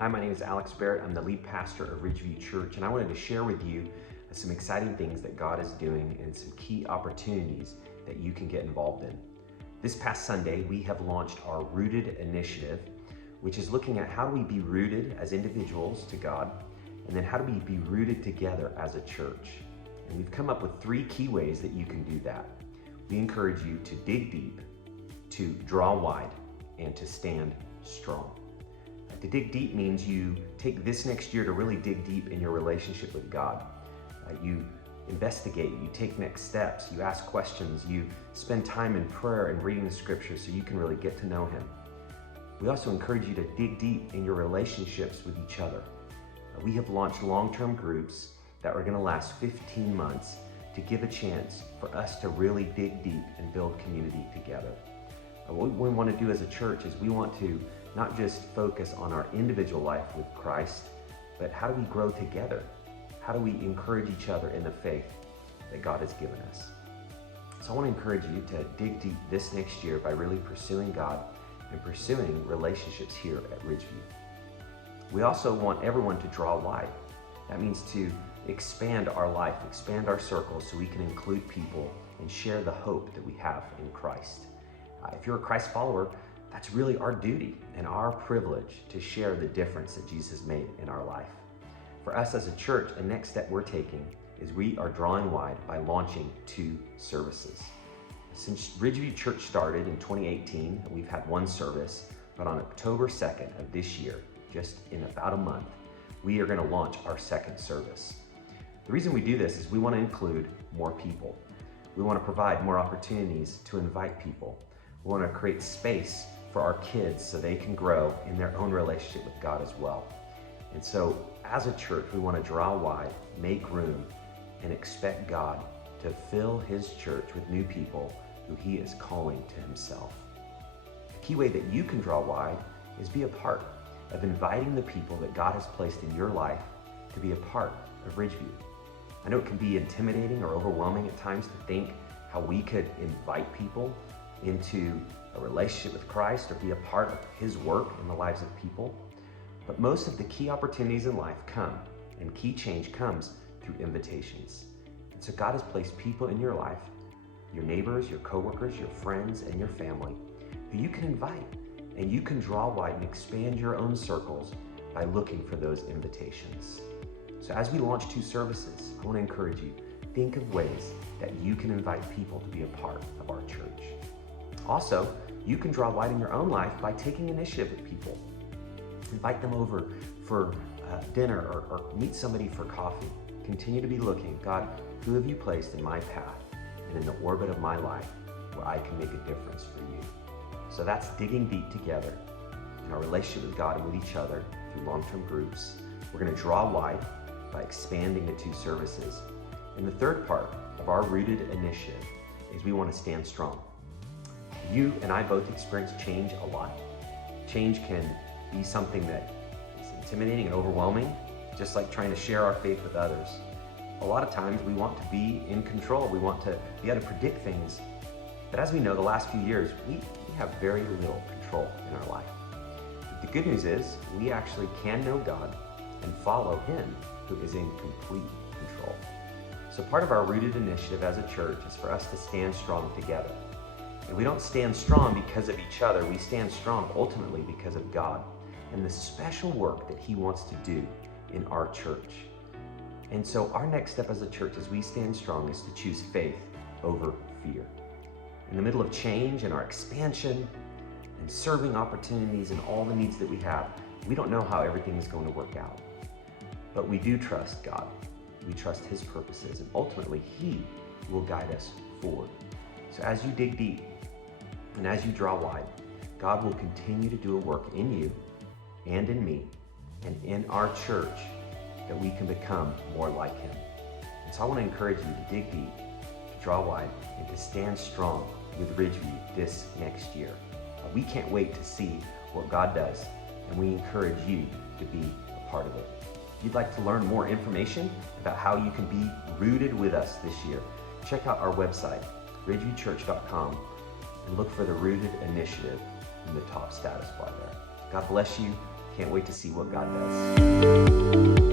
Hi, my name is Alex Barrett. I'm the lead pastor of Ridgeview Church, and I wanted to share with you some exciting things that God is doing and some key opportunities that you can get involved in. This past Sunday, we have launched our Rooted initiative, which is looking at how do we be rooted as individuals to God, and then how do we be rooted together as a church. And we've come up with 3 key ways that you can do that. We encourage you to dig deep, to draw wide, and to stand strong. To dig deep means you take this next year to really dig deep in your relationship with God. You investigate, you take next steps, you ask questions, you spend time in prayer and reading the scriptures so you can really get to know Him. We also encourage you to dig deep in your relationships with each other. We have launched long-term groups that are going to last 15 months to give a chance for us to really dig deep and build community together. What we want to do as a church is we want to not just focus on our individual life with Christ, but how do we grow together? How do we encourage each other in the faith that God has given us? So I want to encourage you to dig deep this next year by really pursuing God and pursuing relationships here at Ridgeview. We also want everyone to draw wide. That means to expand our life, expand our circles so we can include people and share the hope that we have in Christ. If you're a Christ follower, that's really our duty and our privilege to share the difference that Jesus made in our life. For us as a church, the next step we're taking is we are drawing wide by launching 2 services. Since Ridgeview Church started in 2018, we've had 1 service, but on October 2nd of this year, just in about a month, we are going to launch our 2nd service. The reason we do this is we want to include more people. We want to provide more opportunities to invite people. We want to create space for our kids so they can grow in their own relationship with God as well. And so as a church, we want to draw wide, make room, and expect God to fill His church with new people who He is calling to Himself. The key way that you can draw wide is be a part of inviting the people that God has placed in your life to be a part of Ridgeview. I know it can be intimidating or overwhelming at times to think how we could invite people into a relationship with Christ or be a part of His work in the lives of people. But most of the key opportunities in life come, and key change comes through invitations. And so God has placed people in your life, your neighbors, your coworkers, your friends, and your family, who you can invite, and you can draw wide and expand your own circles by looking for those invitations. So as we launch 2 services, I want to encourage you, think of ways that you can invite people to be a part of our church. Also, you can draw wide in your own life by taking initiative with people. Invite them over for dinner or meet somebody for coffee. Continue to be looking, God, who have you placed in my path and in the orbit of my life where I can make a difference for you? So that's digging deep together in our relationship with God and with each other through long-term groups. We're going to draw wide by expanding the 2 services. And the third part of our Rooted initiative is we want to stand strong. You and I both experience change a lot. Change can be something that is intimidating and overwhelming, just like trying to share our faith with others. A lot of times we want to be in control. We want to be able to predict things. But as we know, the last few years, we have very little control in our life. But the good news is we actually can know God and follow Him who is in complete control. So part of our Rooted initiative as a church is for us to stand strong together. And we don't stand strong because of each other. We stand strong ultimately because of God and the special work that He wants to do in our church. And so our next step as a church as we stand strong is to choose faith over fear. In the middle of change and our expansion and serving opportunities and all the needs that we have, we don't know how everything is going to work out. But we do trust God. We trust His purposes, and ultimately He will guide us forward. So as you dig deep and as you draw wide, God will continue to do a work in you and in me and in our church that we can become more like Him. And so I want to encourage you to dig deep, to draw wide, and to stand strong with Ridgeview this next year. We can't wait to see what God does, and we encourage you to be a part of it. If you'd like to learn more information about how you can be rooted with us this year, check out our website, ridgeviewchurch.com, and look for the Rooted initiative in the top status bar there. God bless you. can't wait to see what God does.